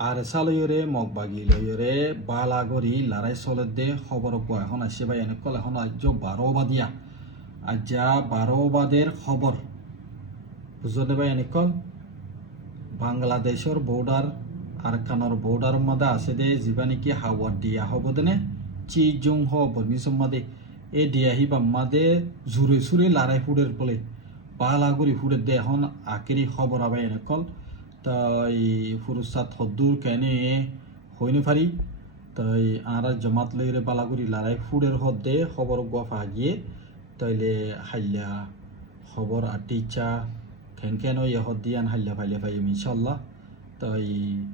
আর সালয়রে মগবাগি লয়রে বালাগরি লারাই চলত দে খবর কোয়া এখন আসছে ভাই এনে কল এখন আজ 12 বাদিয়া আজ্জা 12 বাদের খবর বুঝতে ভাই এনে কল বাংলাদেশের বর্ডার আর কানোর বর্ডার মধ্যে আছে দে যিবা নাকি হাওয়ার দিয়া হব দেনে চি জং হ বর্মিসম মাদে এ দিয়া হিবা মাদে জুরে সুরে লারাই ফুডের বলে বালাগরি ফুডের দে এখন আকেরি খবর আবাই এনে কল তাই ফুরুসাত হদ্দুর কেনে হইনে পারি তাই আর জমাত লইরে বালাগুড়ি লারাই ফুডের হদ্দে খবর গোয়া ফাগিয়ে তাইলে হাইলা খবর আটিচা খেন কেন ইয়ে হদ্দিয়ান হাইলা ফাইলে ফাইম ইনশাল্লাহ তাই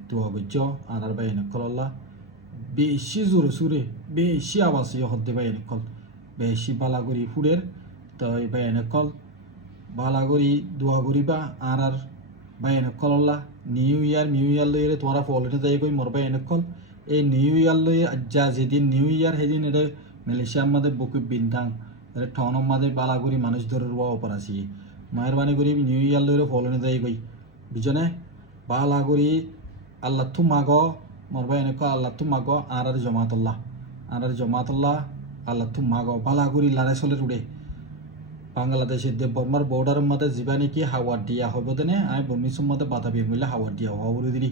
দুয়া গজ্য আর বাইনে কল্লা বেশি জোরে সুরে বেশি আওয়াজ ইয়ে হদ্দে বাইনে কল বেশি বালাগুড়ি ফুডের তাই বাইনে কল বালাগুড়ি দুয়া গরিবা আর বাইনে কল্লা নিউ ইয়ার লইরে তোমরা ফলনে যাই কই মোর বাইনে কল এই নিউ ইয়ার লই যা যেদিন নিউ ইয়ার সেদিন এটা মালয়েশিয়ার মধ্যে বুকে বিন্ধাং ঠন মাঝে বালাগুড়ি মানুষ ধরে রোয়া অপর আছি মেহরবানি করি নিউ ইয়ার লইরে ফলনে যাই কই বুঝনে বালাগুড়ি আল্লাহ তু মাগ মোর বাইনে কল আল্লাহ তু মাগ আর জমাতুল্লাহ আল্লাহ তু মাগ বালাগুড়ি লারাই চলে উড়ে বাংলাদেশের যে বর্মার বর্ডারের মধ্যে যিবা নাকি হাওয়ার দিয়া হব দেনে আই বমিসুম মধ্যে বাধা বিয়ে মিলে হাওয়ার দিয়া হওয়া দিদি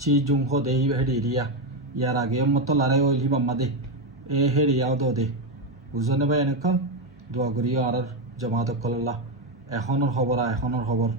চি জুং হো দে হেডি এরিয়া ইয়ার আগে মতো লড়াই হইলি বাম্মা দে এ হেরিয়াও দো দে বুঝনে ভাই এনেকা দোয়া করিও আর জমাত কল্লা এখনের খবর